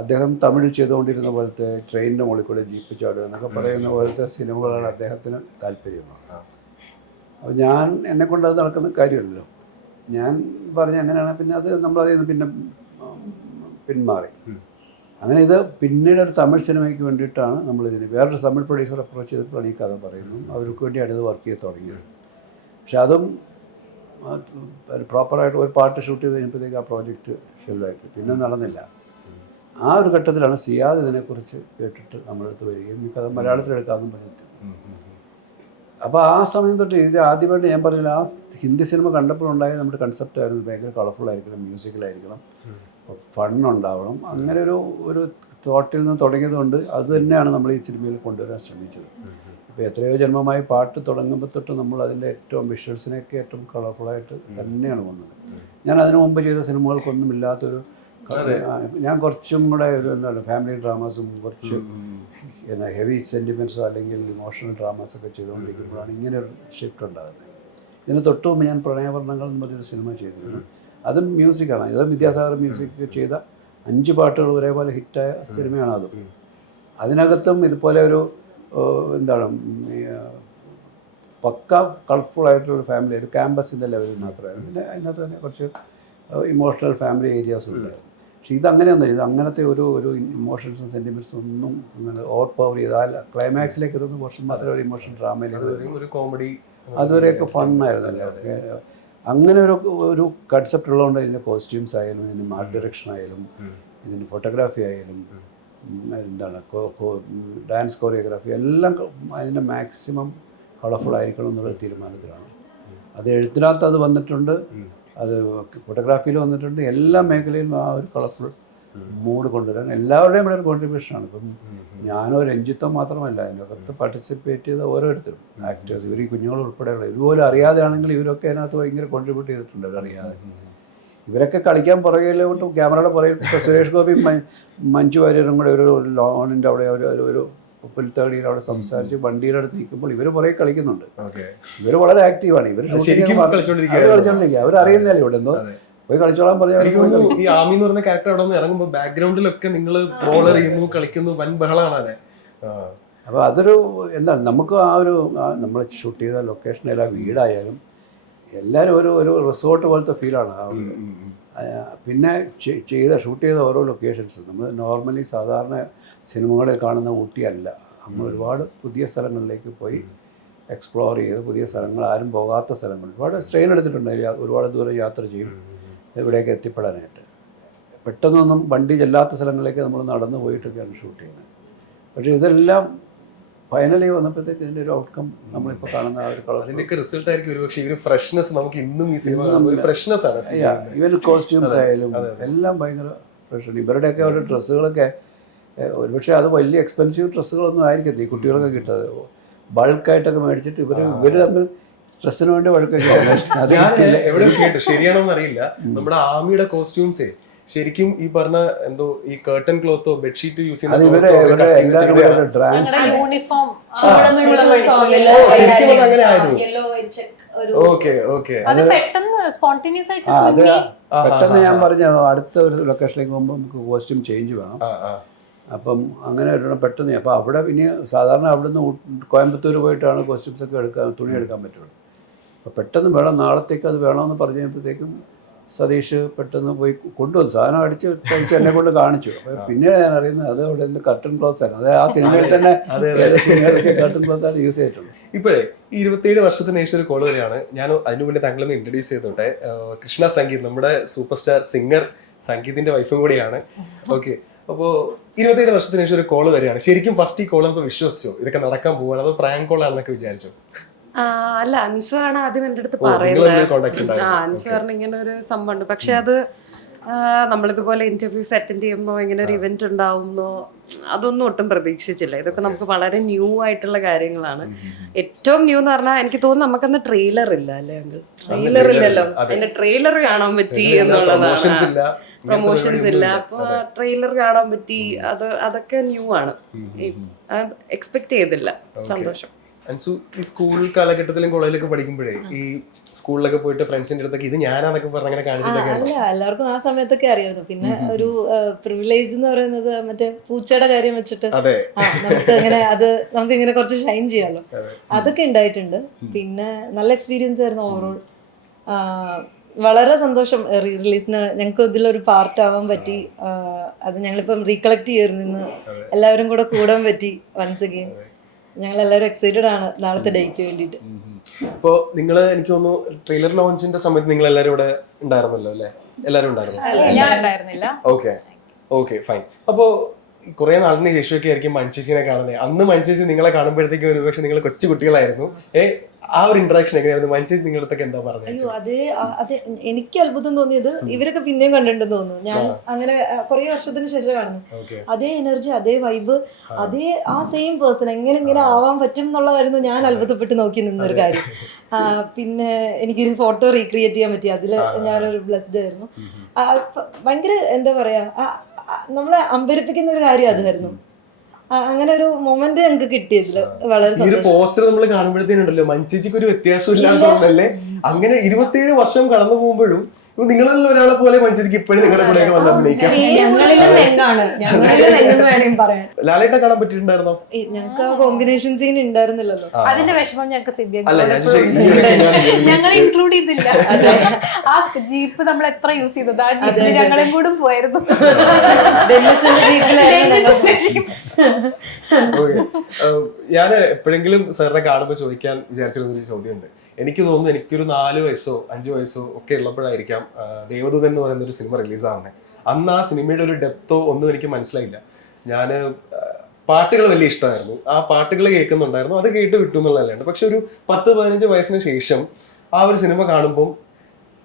അദ്ദേഹം തമിഴിൽ ചെയ്തുകൊണ്ടിരുന്ന പോലത്തെ ട്രെയിനിൻ്റെ മുകളിൽ കൂടെ ജീപ്പ് ചാടുക എന്നൊക്കെ പറയുന്ന പോലത്തെ സിനിമകളാണ് അദ്ദേഹത്തിന് താല്പര്യമാണ്. അപ്പോൾ എന്നെക്കൊണ്ട് അത് നടക്കുന്ന കാര്യമല്ലല്ലോ. ഞാൻ പറഞ്ഞ അങ്ങനെയാണ്. പിന്നെ അത് നമ്മളതിൽ നിന്ന് പിന്നെ പിന്മാറി. അങ്ങനെ ഇത് പിന്നീട് ഒരു തമിഴ് സിനിമയ്ക്ക് വേണ്ടിയിട്ടാണ് നമ്മളിതിന് വേറൊരു തമിഴ് പ്രൊഡ്യൂസർ അപ്രോച്ച് ചെയ്തിട്ടാണ് ഈ കഥ പറയുന്നത്. അവർക്ക് വേണ്ടിയാണ് ഇത് വർക്ക് ചെയ്ത് തുടങ്ങിയത്. പക്ഷെ അതും പ്രോപ്പറായിട്ട് ഒരു പാട്ട് ഷൂട്ട് ചെയ്ത് കഴിഞ്ഞപ്പോഴത്തേക്ക് ആ പ്രോജക്റ്റ് ഷെൽഡായിട്ട് പിന്നെ നടന്നില്ല. ആ ഒരു ഘട്ടത്തിലാണ് സിയാദ് ഇതിനെക്കുറിച്ച് കേട്ടിട്ട് നമ്മളെടുത്ത് വരികയും ഈ കഥ മലയാളത്തിലെടുക്കാമെന്നും പറഞ്ഞിട്ട്. അപ്പോൾ ആ സമയം തൊട്ട് ഇത് ആദ്യമായിട്ട് ഞാൻ പറഞ്ഞില്ല, ആ ഹിന്ദി സിനിമ കണ്ടപ്പോഴുണ്ടായ നമ്മുടെ കൺസെപ്റ്റായിരുന്നു ഭയങ്കര കളർഫുള്ളായിരിക്കണം, മ്യൂസിക്കലായിരിക്കണം, ഫണ്ണുണ്ടാവണം. അങ്ങനെ ഒരു തോട്ടിൽ നിന്ന് തുടങ്ങിയത് കൊണ്ട് അത് തന്നെയാണ് നമ്മൾ ഈ സിനിമയിൽ കൊണ്ടുവരാൻ ശ്രമിച്ചത്. ഇപ്പോൾ എത്രയോ ജന്മമായി പാട്ട് തുടങ്ങുമ്പോൾ തൊട്ട് നമ്മൾ അതിൻ്റെ ഏറ്റവും വിഷ്വൽസിനെയൊക്കെ ഏറ്റവും കളർഫുള്ളായിട്ട് തന്നെയാണ് വന്നത്. ഞാൻ അതിനു മുമ്പ് ചെയ്ത സിനിമകൾക്കൊന്നും ഇല്ലാത്തൊരു, ഞാൻ കുറച്ചും കൂടെ എന്താണ് ഫാമിലി ഡ്രാമാസും കുറച്ച് ഹെവി സെൻറ്റിമെൻറ്റ്സോ അല്ലെങ്കിൽ ഇമോഷണൽ ഡ്രാമാസൊക്കെ ചെയ്തുകൊണ്ടിരിക്കുമ്പോഴാണ് ഇങ്ങനെ ഒരു ഷിഫ്റ്റ് ഉണ്ടാകുന്നത്. ഇതിന് തൊട്ട് മുമ്പ് ഞാൻ പ്രണയവർണ്ണങ്ങൾ എന്ന് പറഞ്ഞൊരു സിനിമ ചെയ്തിരുന്നു. അതും മ്യൂസിക്കാണ്. ഇത് വിദ്യാസാഗർ മ്യൂസിക് ചെയ്ത 5 പാട്ടുകൾ ഒരേപോലെ ഹിറ്റായ സിനിമയാണ് അത്. അതിനകത്തും ഇതുപോലെ ഒരു എന്താണ് പക്ക കളർഫുള്ളായിട്ടുള്ളൊരു ഫാമിലി, ഒരു ക്യാമ്പസിൻ്റെ ലെവലിൽ മാത്രമായിരുന്നു. പിന്നെ അതിനകത്ത് തന്നെ കുറച്ച് ഇമോഷണൽ ഫാമിലി ഏരിയാസും ഉണ്ടായിരുന്നു. പക്ഷേ ഇതങ്ങനെയൊന്നുമില്ല. ഇത് അങ്ങനത്തെ ഒരു ഇമോഷൻസും സെൻറ്റിമെൻറ്റ്സും ഒന്നും അങ്ങനെ ഓവർ പവർ ചെയ്താൽ ക്ലൈമാക്സിലേക്ക് എത്തുന്ന പോർഷൻ മാത്രമേ ഒരു ഇമോഷണൽ ഡ്രാമയിലേക്ക് ഒരു കോമഡി അതുവരെയൊക്കെ ഫണ്ണായിരുന്നല്ലോ. അങ്ങനെ ഒരു കൺസെപ്റ്റ് ഉള്ളതുകൊണ്ട് ഇതിൻ്റെ കോസ്റ്റ്യൂംസ് ആയാലും ഇതിൻ്റെ ആർട്ട് ഡയറക്ഷൻ ആയാലും ഇതിൻ്റെ ഫോട്ടോഗ്രാഫി ആയാലും എന്താണ് ഡാൻസ് കോറിയോഗ്രാഫി എല്ലാം അതിൻ്റെ മാക്സിമം കളർഫുൾ ആയിരിക്കണം എന്നുള്ള തീരുമാനത്തിലാണ്. അത് എഴുത്തിനകത്ത് അത് വന്നിട്ടുണ്ട്, അത് ഫോട്ടോഗ്രാഫിയിൽ വന്നിട്ടുണ്ട്. എല്ലാ മേഖലയിലും ആ ഒരു കളർഫുൾ മൂഡ് കൊണ്ടുവരാൻ എല്ലാവരുടെയും ഇവിടെ ഒരു കോൺട്രിബ്യൂഷനാണ്. ഇപ്പം ഞാനോ രഞ്ജിത്തോ മാത്രമല്ല, അതിനകത്ത് പാർട്ടിസിപ്പേറ്റ് ചെയ്ത ഓരോരുത്തരും ആക്ടേഴ്സ്, ഇവർ ഈ കുഞ്ഞുങ്ങൾ ഉൾപ്പെടെയുള്ള ഇതുപോലെ അറിയാതെയാണെങ്കിൽ ഇവരൊക്കെ അതിനകത്ത് ഭയങ്കര കോൺട്രിബ്യൂട്ട് ചെയ്തിട്ടുണ്ട്. അവരറിയാതെ ഇവരൊക്കെ കളിക്കാൻ പുറകിലോട്ട് ക്യാമറയുടെ പുറകിൽ സുരേഷ് ഗോപി മഞ്ജു വാര്യരും കൂടെ ഒരു ലോണിൻ്റെ അവിടെ ഒരു പുൽത്തകടിയിൽ അവിടെ സംസാരിച്ച് വണ്ടിയുടെ അടുത്ത് നിൽക്കുമ്പോൾ ഇവർ പുറകെ കളിക്കുന്നുണ്ട്. ഇവർ വളരെ ആക്റ്റീവാണ്. ഇവർ കളിച്ചുകൊണ്ടിരിക്കുക. അവരറിയുന്നില്ല ഇവിടെ എന്തോ പോയി കളിച്ചോളാൻ എനിക്ക് പറഞ്ഞാൽ തോന്നുന്നു ഈ ആമി എന്ന് പറഞ്ഞ ക്യാരക്ടർ അവിടെ നിന്ന് ഇറങ്ങുമ്പോൾ ബാക്ക്ഗ്രൗണ്ടിലൊക്കെ നിങ്ങൾ റോളർ ചെയ്യുന്നു, കളിക്കുന്നു, വൻ ബഹളമാണ് അല്ലേ? അപ്പോൾ അതൊരു എന്താണ് നമുക്ക് ആ ഒരു നമ്മൾ ഷൂട്ട് ചെയ്ത ലൊക്കേഷനിൽ ആ വീടായാലും എല്ലാവരും ഒരു റിസോർട്ട് പോലത്തെ ഫീലാണ് ആ ഒരു. പിന്നെ ഷൂട്ട് ചെയ്ത ഓരോ ലൊക്കേഷൻസ് നമ്മൾ നോർമലി സാധാരണ സിനിമകളിൽ കാണുന്ന ഊട്ടിയല്ല. നമ്മൾ ഒരുപാട് പുതിയ സ്ഥലങ്ങളിലേക്ക് പോയി എക്സ്പ്ലോർ ചെയ്ത് പുതിയ സ്ഥലങ്ങൾ, ആരും പോകാത്ത സ്ഥലങ്ങൾ, ഒരുപാട് സ്ട്രെയിൻ എടുത്തിട്ടുണ്ട്. ഒരുപാട് ദൂരം യാത്ര ചെയ്യും ഇവിടേക്ക് എത്തിപ്പെടാനായിട്ട്. പെട്ടെന്നൊന്നും വണ്ടി ചെല്ലാത്ത സ്ഥലങ്ങളിലേക്ക് നമ്മൾ നടന്നു പോയിട്ടൊക്കെയാണ് ഷൂട്ട് ചെയ്യുന്നത്. പക്ഷേ ഇതെല്ലാം ഫൈനലി വന്നപ്പോഴത്തേക്ക് ഇതിൻ്റെ ഒരു ഔട്ട്കം നമ്മളിപ്പോൾ കാണുന്ന ആ ഒരു അതിന്റെയൊക്കെ റിസൾട്ട് ആയിരിക്കും ഒരുപക്ഷെ ഈ ഒരു ഫ്രഷ്നെസ് നമുക്ക് ഇന്നും ഈ സിനിമ ഒരു ഫ്രഷ്നെസ് ആണ്. ഈവൻ കോസ്റ്റ്യൂംസ് ആയാലും എല്ലാം ഭയങ്കര ഫ്രഷാണ്. ഇവരുടെയൊക്കെ ഒരു ഡ്രസ്സുകളൊക്കെ ഒരുപക്ഷെ അത് വലിയ എക്സ്പെൻസീവ് ഡ്രസ്സുകളൊന്നും ആയിരിക്കത്തില്ല ഈ കുട്ടികളൊക്കെ കിട്ടുന്നത്. ബൾക്കായിട്ടൊക്കെ മേടിച്ചിട്ട് ഇവർ തമ്മിൽ ഡ്രസ്സിന് വേണ്ടി എവിടെ കേട്ടു, ശരിയാണോന്ന് അറിയില്ല, നമ്മുടെ ആമിയുടെ കോസ്റ്റ്യൂംസേ ശരിക്കും ഈ പറഞ്ഞ എന്തോ ഈ കർട്ടൻ ക്ലോത്തോ ബെഡ്ഷീറ്റ് യൂസ് ചെയ്യുന്ന യൂണിഫോം അങ്ങനെ ആയിരുന്നു. ഓക്കെ ഓക്കെ, അത് പെട്ടെന്ന് സ്പോണ്ടേനിയസ് ആയിട്ട് പെട്ടെന്ന് ഞാൻ പറഞ്ഞു അടുത്ത ഒരു ലൊക്കേഷനിലേക്ക് പോകുമ്പോൾ നമുക്ക് കോസ്റ്റ്യൂം ചേഞ്ച് വേണം. അപ്പം അങ്ങനെ ഒരെണ്ണം പെട്ടെന്ന് അപ്പോൾ അവിടെ ഇനി സാധാരണ അവിടുന്ന് കോയമ്പത്തൂർ പോയിട്ടാണ് കോസ്റ്റ്യൂംസ് ഒക്കെ തുണി എടുക്കാൻ പറ്റുള്ളൂ. അപ്പോൾ പെട്ടെന്ന് വേണം, നാളത്തേക്ക് അത് വേണമെന്ന് പറഞ്ഞു കഴിഞ്ഞപ്പോഴത്തേക്കും സതീഷ് പെട്ടെന്ന് പോയി കൊണ്ടുവന്നു. സാധനം അടിച്ച് എന്നെ കൊണ്ട് കാണിച്ചു. അപ്പോൾ പിന്നീട് ഞാൻ അറിയുന്നത് അത് അവിടെ നിന്ന് കർട്ടൻ ക്ലോത്ത് ആണ്. അത് ആ സിനിമയിൽ തന്നെ കർട്ടൻ ക്ലോത്ത് ആണ് യൂസ് ചെയ്തിട്ടുള്ളത്. ഇപ്പോഴേ ഈ 27 വർഷത്തിന് ശേഷം ഒരു കോള് വരെയാണ്. ഞാൻ അതിനു മുന്നേ താങ്കളൊന്ന് ഇൻട്രൊഡ്യൂസ് ചെയ്തോട്ടെ. കൃഷ്ണ സംഗീത്, നമ്മുടെ സൂപ്പർ സ്റ്റാർ സിംഗർ സംഗീതിന്റെ വൈഫും കൂടിയാണ്. ഓക്കെ, അപ്പോൾ 27 വർഷത്തിന് ശേഷം ഒരു കോള് വരെയാണ്. ശരിക്കും ഫസ്റ്റ് ഈ കോൾ നമുക്ക് വിശ്വസിച്ചോ ഇതൊക്കെ നടക്കാൻ പോവാണ്, അതോ പ്രാങ്ക് കോൾ ആണെന്നൊക്കെ വിചാരിച്ചോ? അല്ല, അൻഷു ആണ് ആദ്യം എൻ്റെ അടുത്ത് പറയുന്നത്. അൻഷു പറഞ്ഞ ഇങ്ങനെ ഒരു സംഭവം ഉണ്ട്. പക്ഷെ അത് നമ്മളിതുപോലെ ഇന്റർവ്യൂസ് അറ്റൻഡ് ചെയ്യുമ്പോൾ ഇങ്ങനെ ഒരു ഇവന്റ് ഉണ്ടാവുന്നോ അതൊന്നും ഒട്ടും പ്രതീക്ഷിച്ചില്ല. ഇതൊക്കെ നമുക്ക് വളരെ ന്യൂ ആയിട്ടുള്ള കാര്യങ്ങളാണ്. ഏറ്റവും ന്യൂ എന്ന് പറഞ്ഞാൽ എനിക്ക് തോന്നുന്നു നമുക്കന്ന് ട്രെയിലർ ഇല്ല അല്ലേ അങ്കിൾ? ട്രെയിലർ ഇല്ലല്ലോ, അതിന്റെ ട്രെയിലർ കാണാൻ പറ്റി എന്നുള്ളതാണ്. പ്രൊമോഷൻസ് ഇല്ല, അപ്പൊ ട്രെയിലർ കാണാൻ പറ്റി. അതൊക്കെ ന്യൂ ആണ്, എക്സ്പെക്ട് ചെയ്തില്ല. സന്തോഷം. അൻസു, ഈ സ്കൂൾ കാലഘട്ടത്തിലും കോളേജിലൊക്കെ പഠിക്കുമ്പോഴേ ഈ സ്കൂളിലൊക്കെ പോയിട്ട് ഫ്രണ്ട്സിന്റെ അടുത്തൊക്കെ ഇത് ഞാനാന്നൊക്കെ പറഞ്ഞ അങ്ങനെ കാണിച്ചിട്ടൊക്കെ അല്ല, എല്ലാവർക്കും ആ സമയത്തൊക്കെ അറിയായിരുന്നു. പിന്നെ ഒരു പ്രിവിലേജ് എന്ന് പറയുന്നത് മറ്റേ പൂച്ചയുടെ കാര്യം വെച്ചിട്ട് നമുക്ക് അങ്ങനെ നമുക്ക് ഇങ്ങനെ കുറച്ച് ഷൈൻ ചെയ്യാമല്ലോ, അതൊക്കെ ഉണ്ടായിട്ടുണ്ട്. പിന്നെ നല്ല എക്സ്പീരിയൻസ് ആയിരുന്നു ഓവറോൾ. വളരെ സന്തോഷം റിലീസിന് ഞങ്ങൾക്ക് ഇതിലൊരു പാർട്ട് ആവാൻ പറ്റി. അത് ഞങ്ങളിപ്പം റീകളക്ട് ചെയ്യുന്നു, എല്ലാവരും കൂടെ കൂടാൻ പറ്റി. വൺസ് അഗെയിൻ ഞങ്ങൾ എല്ലാവരും എക്സൈറ്റഡ് ആണ് നാളത്തെ ഡേക്ക് വേണ്ടിയിട്ട്. ഇപ്പോ നിങ്ങള് എനിക്ക് തോന്നുന്നു ട്രെയിലർ ലോഞ്ചിന്റെ സമയത്ത് നിങ്ങൾ എല്ലാവരും ഇവിടെ ഉണ്ടായിരുന്നല്ലോ അല്ലെ? എല്ലാവരും ഉണ്ടായിരുന്നു. Okay fine. അപ്പോ കുറെ നാളിന് ശേഷമൊക്കെ ആയിരിക്കും മഞ്ചേച്ചിനെ കാണുന്നത്. അന്ന് മഞ്ചേച്ചി നിങ്ങളെ കാണുമ്പോഴത്തേക്കും ഒരുപക്ഷെ നിങ്ങൾ കൊച്ചു കുട്ടികളായിരുന്നു. ആ ഒരു ഇന്ററാക്ഷൻ എങ്ങനെയായിരുന്നു? മഞ്ചേച്ചി നിങ്ങളടുത്തൊക്കെ എന്താ പറഞ്ഞത്? അയ്യോ, അത് എനിക്ക് അത്ഭുതം തോന്നിയത് ഇവരൊക്കെ പിന്നെയും കണ്ടിട്ടുണ്ടെന്ന് തോന്നുന്നു. ഞാൻ അങ്ങനെ കുറെ വർഷത്തിന് ശേഷം കാണുന്നു. അതേ എനർജി, അതേ വൈബ്, അതേ ആ സെയിം പേഴ്സൺ എങ്ങനെ ആവാൻ പറ്റും എന്നുള്ളതായിരുന്നു ഞാൻ അത്ഭുതപ്പെട്ട് നോക്കി നിന്നൊരു കാര്യം. പിന്നെ എനിക്കൊരു ഫോട്ടോ റീക്രിയേറ്റ് ചെയ്യാൻ പറ്റി, അതിൽ ഞാനൊരു ബ്ലെസ്ഡ് ആയിരുന്നു. ഭയങ്കര എന്താ പറയാ, നമ്മളെ അമ്പരിപ്പിക്കുന്ന ഒരു കാര്യം അതായിരുന്നു. അങ്ങനെ ഒരു മൊമെന്റ് ഞങ്ങൾക്ക് കിട്ടിയതില് വളരെ പോസ്റ്റർ നമ്മൾ കാണുമ്പോഴത്തേനുണ്ടല്ലോ മഞ്ചേച്ചിക്ക് ഒരു വ്യത്യാസം ഇല്ലാത്തല്ലേ. അങ്ങനെ 27 വർഷം കടന്നു പോകുമ്പോഴും നിങ്ങളിൽ ഒരാളെ പോലെ മഞ്ചേച്ചിക്ക് ഇപ്പോഴും നിങ്ങളുടെ കൂടെ വന്ന് അഭിനയിക്കാം. ലാലേട്ട കാണാൻ പറ്റിയിട്ടുണ്ടായിരുന്നോ? ഞങ്ങൾക്ക് ആ കോമ്പിനേഷൻ സീൻ ഉണ്ടായിരുന്നില്ലല്ലോ. അതിന്റെ വിഷമം ഞങ്ങൾക്ക് ഞങ്ങൾ ഇൻക്ലൂഡ് ചെയ്തില്ല. ആ ജീപ്പ് നമ്മൾ എത്ര യൂസ് ചെയ്തത്, ആ ജീപ്പിൽ ഞങ്ങളും കൂടെ പോയിരുന്നു. ഞാൻ എപ്പോഴെങ്കിലും സാറിനെ കാണുമ്പോൾ ചോദിക്കാൻ വിചാരിച്ചിരുന്നൊരു ചോദ്യമുണ്ട്. എനിക്ക് തോന്നുന്നു എനിക്കൊരു 4 വയസ്സോ 5 വയസ്സോ ഒക്കെ ഉള്ളപ്പോഴായിരിക്കാം ദേവദൂതൻ എന്ന് പറയുന്ന ഒരു സിനിമ റിലീസാവുന്നത്. അന്ന് ആ സിനിമയുടെ ഒരു ഡെപ്തോ ഒന്നും എനിക്ക് മനസ്സിലായില്ല. ഞാൻ പാട്ടുകൾ വലിയ ഇഷ്ടമായിരുന്നു, ആ പാട്ടുകൾ കേൾക്കുന്നുണ്ടായിരുന്നു, അത് കേട്ട് വിട്ടു എന്നുള്ളതല്ലാണ്ട്. പക്ഷെ ഒരു 10-15 വയസ്സിന് ശേഷം ആ ഒരു സിനിമ കാണുമ്പോൾ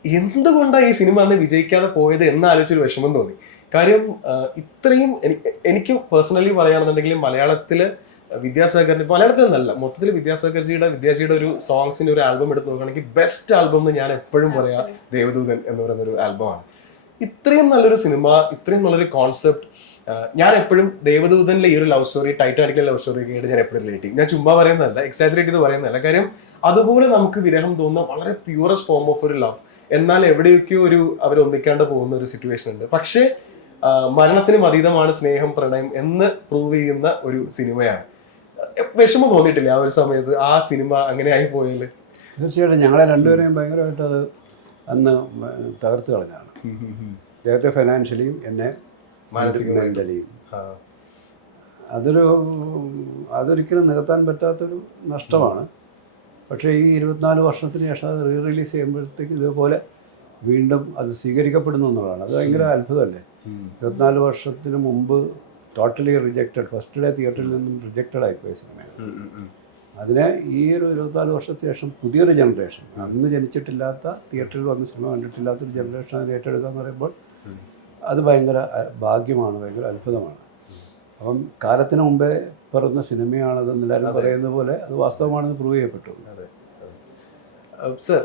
എന്തുകൊണ്ടാണ് ഈ സിനിമ അന്ന് വിജയിക്കാതെ പോയത് എന്നാലോചിച്ചൊരു വിഷമം തോന്നി. കാര്യം ഇത്രയും എനിക്ക് പേഴ്സണലി പറയുകയാണെന്നുണ്ടെങ്കിൽ മലയാളത്തില് വിദ്യാസാഗറിന്റെ, മലയാളത്തിലൊന്നല്ല മൊത്തത്തിൽ വിദ്യാജിയുടെ ഒരു സോങ്സിന്റെ ഒരു ആൽബം എടുത്ത് നോക്കുകയാണെങ്കിൽ ബെസ്റ്റ് ആൽബം എന്ന് ഞാൻ എപ്പോഴും പറയാം ദേവദൂതൻ എന്ന് പറയുന്ന ഒരു ആൽബമാണ്. ഇത്രയും നല്ലൊരു സിനിമ, ഇത്രയും നല്ലൊരു കോൺസെപ്റ്റ്. ഞാൻ എപ്പോഴും ദേവദൂതനിലെ ഈ ഒരു ലവ് സ്റ്റോറി, ടൈറ്റാനിക്കിലെ ലവ് സ്റ്റോറി ആയിട്ട് ഞാൻ എപ്പോഴും റിലേറ്റ് ചെയ്യും. ഞാൻ ചുമ്മാ പറയുന്നതല്ല, എക്സാജറേറ്റ് ചെയ്ത് പറയുന്നതല്ല. കാര്യം അതുപോലെ നമുക്ക് വിരഹം തോന്നുന്ന വളരെ പ്യൂറസ്റ്റ് ഫോം ഓഫ് ഒരു ലവ് എന്നാൽ എവിടെയൊക്കെയോ ഒരു അവരൊന്നിക്കാണ്ട് പോകുന്ന ഒരു സിറ്റുവേഷൻ ഉണ്ട്. പക്ഷേ മരണത്തിനും അതീതമാണ് സ്നേഹം പ്രണയം എന്ന് പ്രൂവ് ചെയ്യുന്ന ഒരു സിനിമയാണ്. വിഷമം തോന്നിയിട്ടില്ല ആ ഒരു സമയത്ത് ആ സിനിമ അങ്ങനെ ആയി പോയാൽ? തീർച്ചയായിട്ടും ഞങ്ങളെ രണ്ടുപേരെയും ഭയങ്കരമായിട്ട് അത് അന്ന് തകർത്ത് കളഞ്ഞാണ്. അദ്ദേഹത്തെ ഫൈനാൻഷ്യലിയും എന്നെ മെൻ്റലിയും. അതൊരിക്കലും നികത്താൻ പറ്റാത്തൊരു നഷ്ടമാണ്. പക്ഷേ ഈ 24 വർഷത്തിന് ശേഷം അത് റിലീസ് ചെയ്യുമ്പോഴത്തേക്ക് ഇതുപോലെ വീണ്ടും അത് സ്വീകരിക്കപ്പെടുന്നു എന്നുള്ളതാണ്. അത് ഭയങ്കര അത്ഭുതമല്ലേ. 24 വർഷത്തിന് മുമ്പ് ടോട്ടലി റിജക്റ്റഡ്, ഫസ്റ്റ് ഡേ തിയേറ്ററിൽ നിന്നും റിജക്റ്റഡ് ആയിപ്പോയ സിനിമയാണ്. അതിനെ ഈ ഒരു 24 വർഷത്തിന് ശേഷം പുതിയൊരു ജനറേഷൻ, അന്ന് ജനിച്ചിട്ടില്ലാത്ത, തിയേറ്ററിൽ വന്ന് സിനിമ കണ്ടിട്ടില്ലാത്തൊരു ജനറേഷൻ അത് ഏറ്റെടുക്കുക എന്ന് പറയുമ്പോൾ അത് ഭയങ്കര ഭാഗ്യമാണ്, ഭയങ്കര അത്ഭുതമാണ്. അപ്പം കാലത്തിന് മുമ്പേ പിറന്ന സിനിമയാണത് എല്ലാവരും പറയുന്ന പോലെ അത് വാസ്തവമാണെന്ന് പ്രൂവ് ചെയ്യപ്പെട്ടു. അതെ സർ,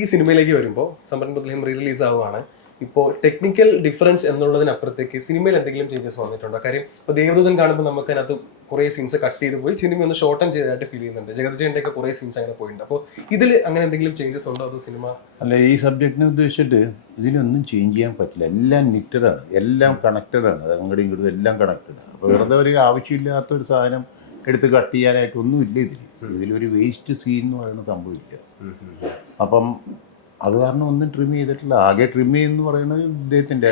ഈ സിനിമയിലേക്ക് വരുമ്പോൾ സമരൻ ബത്ലഹേം റിലീസ് ആവുകയാണ്. ഇപ്പോൾ ടെക്നിക്കൽ ഡിഫറൻസ് എന്നുള്ളതിനപ്പുറത്തേക്ക് സിനിമയിൽ എന്തെങ്കിലും ചേഞ്ചസ് വന്നിട്ടുണ്ടോ? കാര്യം ഇപ്പോൾ ദേവദൂതൻ കാണുമ്പോൾ നമുക്ക് അതിനകത്ത് കുറേ സീൻസ് കട്ട് ചെയ്ത് പോയി സിനിമ ഒന്ന് ഷോർട്ടൻ ചെയ്തതായിട്ട് ഫീൽ ചെയ്യുന്നുണ്ട്. ജഗതിജയൻ്റെ ഒക്കെ കുറേ സീൻസ് അങ്ങനെ പോയിട്ടുണ്ട്. അപ്പോൾ ഇതിൽ അങ്ങനെ എന്തെങ്കിലും ചേഞ്ചസ് ഉണ്ടോ? അതോ സിനിമ അല്ല, ഈ സബ്ജക്റ്റിനെ ഉദ്ദേശിച്ചിട്ട് ഇതിലൊന്നും ചേഞ്ച് ചെയ്യാൻ പറ്റില്ല. എല്ലാം നിറ്റഡാണ്, എല്ലാം കണക്റ്റഡാണ്. അത് അങ്ങോട്ടും ഇങ്ങോട്ടും എല്ലാം കണക്റ്റഡാണ്. അപ്പോൾ വെറുതെ ഒരു ആവശ്യമില്ലാത്ത ഒരു സാധനം എടുത്ത് കട്ട് ചെയ്യാനായിട്ടൊന്നും ഇല്ല ഇതിലൊരു വേസ്റ്റ് സീൻ എന്ന് പറയുന്ന സംഭവമില്ല. അപ്പം അത് കാരണം ഒന്നും ട്രിം ചെയ്തിട്ടില്ല. ആകെ ട്രിം ചെയ്യുമെന്ന് പറയുന്നത് ഇദ്ദേഹത്തിൻ്റെ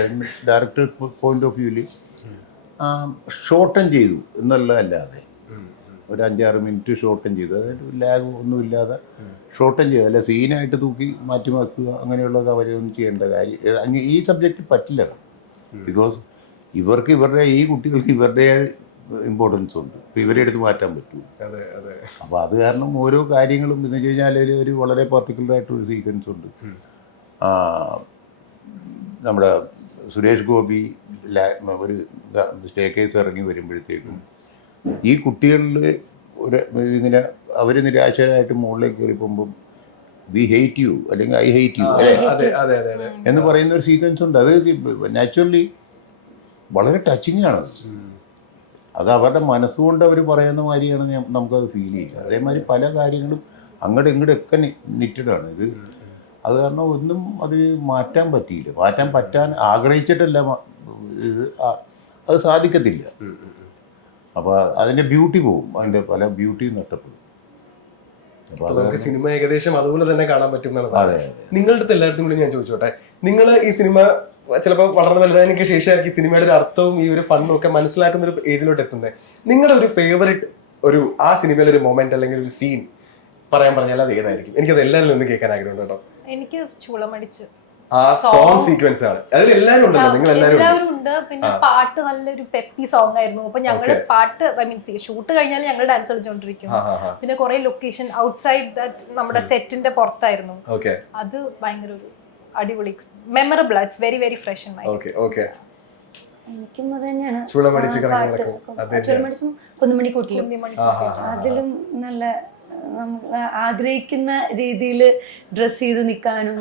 ഡയറക്ടർ പോയിന്റ് ഓഫ് വ്യൂവിൽ ഷോർട്ടൻ ചെയ്തു എന്നുള്ളതല്ലാതെ ഒരു 5-6 മിനിറ്റ് ഷോർട്ടൻ ചെയ്തു. അതായത് ലാഗ് ഒന്നുമില്ലാതെ ഷോർട്ടൻ ചെയ്തു. അല്ല സീനായിട്ട് തൂക്കി മാറ്റി വെക്കുക അങ്ങനെയുള്ളത് അവരൊന്നും ചെയ്യേണ്ട കാര്യം ഈ സബ്ജക്റ്റ് പറ്റില്ല. ബിക്കോസ് ഇവർക്ക് ഇവരുടെ ഈ കുട്ടികൾക്ക് ഇവരുടെ ഇമ്പോർട്ടൻസ് ഉണ്ട്. അപ്പോൾ ഇവരെ എടുത്ത് മാറ്റാൻ പറ്റും. അപ്പോൾ അത് കാരണം ഓരോ കാര്യങ്ങളും എന്ന് വെച്ച് കഴിഞ്ഞാൽ ഒരു വളരെ പർട്ടിക്കുലറായിട്ടൊരു സീക്വൻസ് ഉണ്ട്. നമ്മുടെ സുരേഷ് ഗോപി ഒരു സ്റ്റേ കേസ് ഇറങ്ങി വരുമ്പോഴത്തേക്കും ഈ കുട്ടികളിൽ ഒരു ഇങ്ങനെ അവർ നിരാശരായിട്ട് മുകളിലേക്ക് കയറി പോകുമ്പം വി ഹേറ്റ് യു അല്ലെങ്കിൽ ഐ ഹേറ്റ് യു എന്ന് പറയുന്ന ഒരു സീക്വൻസ് ഉണ്ട്. അത് നാച്ചുറലി വളരെ ടച്ചിങ് ആണ്. അത് അവരുടെ മനസ്സുകൊണ്ട് അവർ പറയുന്ന മാതിരിയാണ് നമുക്കത് ഫീൽ ചെയ്യുക. അതേമാതിരി പല കാര്യങ്ങളും അങ്ങോട്ടും ഇങ്ങോട്ടൊക്കെ നിറ്റഡാണ് ഇത്. അത് കാരണം ഒന്നും അത് മാറ്റാൻ പറ്റിയില്ല. പറ്റാൻ ആഗ്രഹിച്ചിട്ടല്ല, അത് സാധിക്കത്തില്ല. അപ്പോൾ അതിൻ്റെ ബ്യൂട്ടി പോകും, അതിൻ്റെ പല ബ്യൂട്ടിയും നഷ്ടപ്പെടും. നമുക്ക് സിനിമ ഏകദേശം അതുപോലെ തന്നെ കാണാൻ പറ്റും എന്നാണ്. നിങ്ങളുടെ അടുത്ത് എല്ലായിടത്തും കൂടി ഞാൻ ചോദിച്ചോട്ടെ, നിങ്ങൾ ഈ സിനിമ ചിലപ്പോൾ വളർന്നു വലുതായതിനു ശേഷമായിരിക്കും സിനിമയുടെ ഒരു അർത്ഥവും ഈ ഒരു ഫണ്ണും ഒക്കെ മനസ്സിലാക്കുന്ന ഒരു ഏജിലോട്ട് എത്തുന്നത്. നിങ്ങളുടെ ഒരു ഫേവറേറ്റ് ഒരു ആ സിനിമയിലെ ഒരു മൊമെന്റ് അല്ലെങ്കിൽ ഒരു സീൻ പറയാൻ പറഞ്ഞാൽ അത് ഏതായിരിക്കും? എനിക്കത് എല്ലാവരും നിന്ന് കേൾക്കാൻ ആഗ്രഹമുണ്ട് കേട്ടോ. എനിക്ക് ചൂളമടിച്ച് ആ സോങ് സീക്വൻസ് ആണ്. അതിൽ എല്ലാവരും ഉണ്ടല്ലോ, നിങ്ങൾ എല്ലാവരും ഉണ്ട്. പിന്നെ പാട്ട് നല്ലൊരു പെപ്പി സോങ് ആയിരുന്നു. അപ്പൊ ഞങ്ങള് പാട്ട് ഷൂട്ട് കഴിഞ്ഞാൽ ഞങ്ങൾ ഡാൻസ് കളിച്ചോണ്ടിരിക്കും. പിന്നെ കുറെ ലൊക്കേഷൻ ഔട്ട്സൈഡ് ദാറ്റ് നമ്മുടെ സെറ്റിന്റെ പുറത്തായിരുന്നു. അത് ഭയങ്കര ഒരു അടിപൊളി memorable. It's very very fresh in mind. എനിക്കും അത് തന്നെയാണ്. കുന്നുമണിക്കൂട്ടിലും അതിലും നല്ല നമ്മൾ ആഗ്രഹിക്കുന്ന രീതിയിൽ ഡ്രസ് ചെയ്ത് നിൽക്കാനും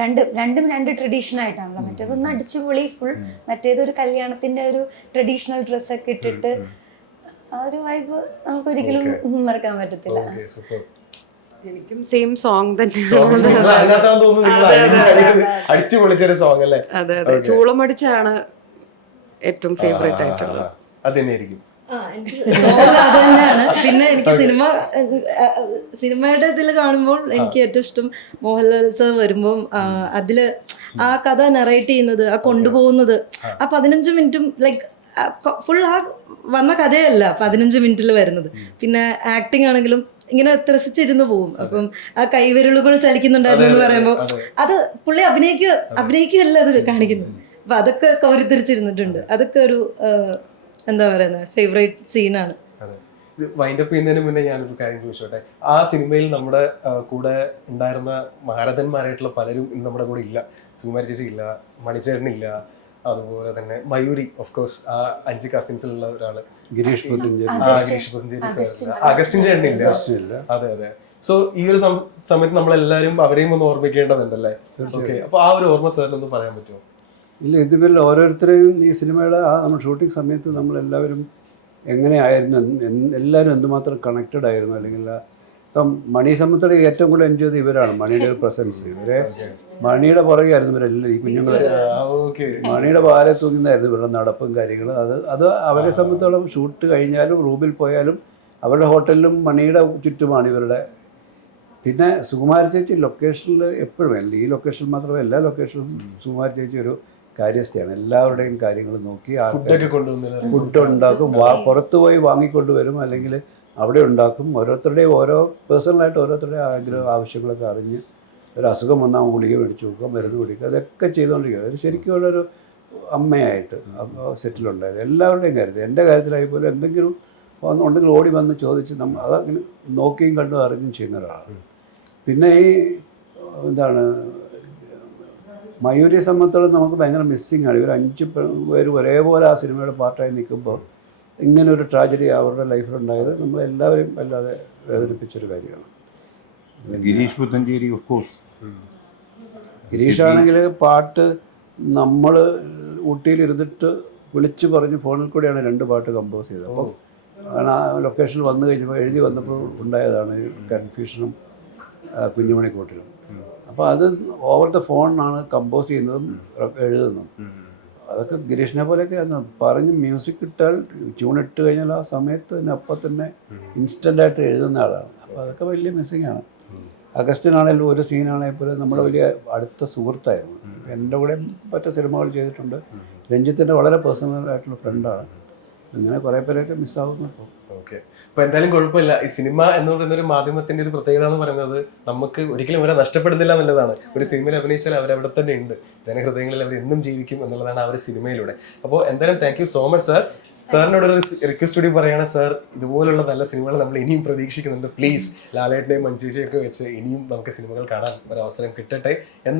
രണ്ടും രണ്ട് ട്രഡീഷൻ ആയിട്ടാണല്ലോ. മറ്റേതൊന്ന് അടിച്ചുപൊളി ഫുൾ, മറ്റേതൊരു കല്യാണത്തിന്റെ ഒരു ട്രഡീഷണൽ ഡ്രസ്സൊക്കെ ഇട്ടിട്ട് ആ ഒരു വൈബ് നമുക്ക് ഒരിക്കലും മറക്കാൻ പറ്റത്തില്ല. എനിക്കും സെയിം സോങ് തന്നെ. അതെ അതെ, ചൂളമടിച്ചാണ് ഏറ്റവും ഫേവറേറ്റ് ആയിട്ടുള്ളത്. അതന്നെയായിരിക്കും. പിന്നെ എനിക്ക് സിനിമയുടെ ഇതിൽ കാണുമ്പോൾ എനിക്ക് ഏറ്റവും ഇഷ്ടം മോഹൻലാൽ സർ വരുമ്പോൾ അതില് ആ കഥ നറേറ്റ് ചെയ്യുന്നത്, ആ കൊണ്ടുപോകുന്നത്, ആ 15 മിനിറ്റും ലൈക്ക് ഫുൾ ആ വന്ന കഥയല്ല 15 മിനിറ്റിൽ വരുന്നത്. പിന്നെ ആക്ടിങ് ആണെങ്കിലും ഇങ്ങനെ ത്രസിച്ചിരുന്ന് പോകും. അപ്പം ആ കൈവിരലുകൾ ചലിക്കുന്നുണ്ടായിരുന്നു എന്ന് പറയുമ്പോൾ അത് പുള്ളി അഭിനയിക്കുകയല്ല അത് കാണിക്കുന്നത്. അപ്പൊ അതൊക്കെ കൗരിത്തിരിച്ചിരുന്നിട്ടുണ്ട്. അതൊക്കെ ഒരു എന്താ പറയുന്നത് ഫേവറേറ്റ് സീനാണ്. വൈൻഡ് അപ്പ് ചെയ്യുന്നതിന് മുന്നേ ഞാനൊരു കാര്യം ചോദിച്ചോട്ടെ. ആ സിനിമയിൽ നമ്മുടെ കൂടെ ഉണ്ടായിരുന്ന മഹാരഥന്മാരായിട്ടുള്ള പലരും ഇന്ന് നമ്മുടെ കൂടെ ഇല്ല. സുകുമാരി ചേച്ചി ഇല്ല, മണിച്ചേട്ടനില്ല, അതുപോലെ തന്നെ മയൂരി ഓഫ് കോഴ്സ് ആ 5 കസിൻസിലുള്ള ഒരാള്, ഗിരീഷ് പുത്തഞ്ചേരി, അഗസ്റ്റിൻ ചേട്ടനില്ല. അതെ അതെ. സോ ഈ ഒരു സമയത്ത് നമ്മളെല്ലാരും അവരെയും ഒന്ന് ഓർമ്മിക്കേണ്ടതുണ്ടല്ലേ? ഓക്കെ, അപ്പൊ ആ ഒരു ഓർമ്മ സാറിനൊന്ന് പറയാൻ പറ്റുമോ? ഇല്ല, ഇതുപോലെ ഓരോരുത്തരെയും ഈ സിനിമയുടെ നമ്മൾ ഷൂട്ടിംഗ് സമയത്ത് നമ്മളെല്ലാവരും എങ്ങനെയായിരുന്നു, എല്ലാവരും എന്തുമാത്രം കണക്റ്റഡ് ആയിരുന്നു, അല്ലെങ്കിൽ ഇപ്പം മണിയെ സംബന്ധിച്ചിടത്തോളം ഏറ്റവും കൂടുതൽ എൻജോയ് ചെയ്തത് ഇവരാണ്. മണിയുടെ ഒരു പ്രസൻസ്, ഇവരെ മണിയുടെ പുറകെയായിരുന്നു ഇവരെല്ലാം. ഈ കുഞ്ഞുങ്ങളെ മണിയുടെ പാലെ തൂങ്ങുന്നതായിരുന്നു ഇവരുടെ നടപ്പും കാര്യങ്ങളും. അത് അവരെ സംബന്ധിച്ചോളം ഷൂട്ട് കഴിഞ്ഞാലും റൂമിൽ പോയാലും അവരുടെ ഹോട്ടലിലും മണിയുടെ ചുറ്റുമാണ് ഇവരുടെ. പിന്നെ സുകുമാരി ചേച്ചി ലൊക്കേഷനിൽ എപ്പോഴും, ഈ ലൊക്കേഷൻ മാത്രമല്ല എല്ലാ ലൊക്കേഷനിലും സുകുമാരി ചേച്ചി ഒരു കാര്യസ്ഥയാണ്. എല്ലാവരുടെയും കാര്യങ്ങൾ നോക്കി ഫുഡ് ഉണ്ടാക്കും, പുറത്തു പോയി വാങ്ങിക്കൊണ്ടുവരും, അല്ലെങ്കിൽ അവിടെ ഉണ്ടാക്കും. ഓരോരുത്തരുടെയും ഓരോ പേഴ്സണലായിട്ട് ഓരോരുത്തരുടെയും ആവശ്യങ്ങളൊക്കെ അറിഞ്ഞ് ഒരു അസുഖം വന്നാൽ ഗുളിക മേടിച്ച് കൊടുക്കുക, മരുന്ന് കുടിക്കുക, അതൊക്കെ ചെയ്തുകൊണ്ടിരിക്കുക. ഒരു ശരിക്കും ഉള്ളൊരു അമ്മയായിട്ട് സെറ്റിലുണ്ടായത് എല്ലാവരുടെയും കാര്യത്തിൽ. എൻ്റെ കാര്യത്തിലായി പോലും എന്തെങ്കിലും ഉണ്ടെങ്കിൽ ഓടി വന്ന് ചോദിച്ച് അതങ്ങനെ നോക്കിയും കണ്ടും അറിഞ്ഞും ചെയ്യുന്ന ഒരാളാണ്. പിന്നെ ഈ എന്താണ് മയൂരിയെ സംബന്ധിച്ചിടത്തോളം നമുക്ക് ഭയങ്കര മിസ്സിങ് ആണ്. ഇവർ 5 പേര് ഒരേപോലെ ആ സിനിമയുടെ പാർട്ടായി നിൽക്കുമ്പോൾ ഇങ്ങനെ ഒരു ട്രാജഡി അവരുടെ ലൈഫിലുണ്ടായത് നമ്മളെല്ലാവരെയും വല്ലാതെ വേദനിപ്പിച്ചൊരു കാര്യമാണ്. Girish Puthenchery of course. ഗിരീഷാണെങ്കിൽ പാട്ട് നമ്മൾ ഊട്ടിയിലിരുന്നിട്ട് വിളിച്ചു പറഞ്ഞ് ഫോണിൽ കൂടെയാണ് 2 പാട്ട് കമ്പോസ് ചെയ്തത്. അപ്പോൾ കാരണം ആ ലൊക്കേഷനിൽ വന്നു കഴിഞ്ഞപ്പോൾ എഴുതി വന്നപ്പോൾ ഉണ്ടായതാണ് കൺഫ്യൂഷനും കുഞ്ഞുമണിക്കൂട്ടിലും. അപ്പോൾ അത് ഓവർ ദ ഫോണിനാണ് കമ്പോസ് ചെയ്യുന്നതും എഴുതുന്നതും. അതൊക്കെ ഗിരീഷിനെ പോലെയൊക്കെ പറഞ്ഞ് മ്യൂസിക് ഇട്ടാൽ ട്യൂണിട്ട് കഴിഞ്ഞാൽ ആ സമയത്ത് തന്നെ അപ്പം തന്നെ ഇൻസ്റ്റൻ്റായിട്ട് എഴുതുന്ന ആളാണ്. അപ്പോൾ അതൊക്കെ വലിയ മിസ്സിങ് ആണ്. അഗസ്റ്റിനാണെങ്കിലും ഒരു സീനാണെങ്കിൽ പോലും നമ്മുടെ വലിയ അടുത്ത സുഹൃത്തായിരുന്നു. എൻ്റെ കൂടെ മറ്റു സിനിമകൾ ചെയ്തിട്ടുണ്ട്. രഞ്ജിത്തിൻ്റെ വളരെ പേഴ്സണലായിട്ടുള്ള ഫ്രണ്ടാണ്. അങ്ങനെ കുറേ പേരൊക്കെ മിസ്സാവുന്നു ഇപ്പോൾ. ഓക്കെ, അപ്പോൾ എന്തായാലും കുഴപ്പമില്ല. ഈ സിനിമ എന്ന് പറയുന്ന ഒരു മാധ്യമത്തിൻ്റെ ഒരു പ്രത്യേകത എന്ന് പറയുന്നത് നമുക്ക് ഒരിക്കലും അവരെ നഷ്ടപ്പെടുന്നില്ല എന്നുള്ളതാണ്. ഒരു സിനിമയിൽ അഭിനയിച്ചാൽ അവരവിടെ തന്നെ ഉണ്ട്, ജനഹൃദയങ്ങളിൽ അവർ എന്നും ജീവിക്കും എന്നുള്ളതാണ് ആ ഒരു സിനിമയിലൂടെ. അപ്പോൾ എന്തായാലും thank you so much sir. സാറിനോടൊരു റിക്വസ്റ്റ് കൂടി പറയുകയാണ് സാർ, ഇതുപോലുള്ള നല്ല സിനിമകൾ നമ്മൾ ഇനിയും പ്രതീക്ഷിക്കുന്നുണ്ട്. പ്ലീസ് ലാലേട്ടനെയും മഞ്ജുചേച്ചിയൊക്കെ വെച്ച് ഇനിയും നമുക്ക് സിനിമകൾ കാണാൻ ഒരു അവസരം കിട്ടട്ടെ.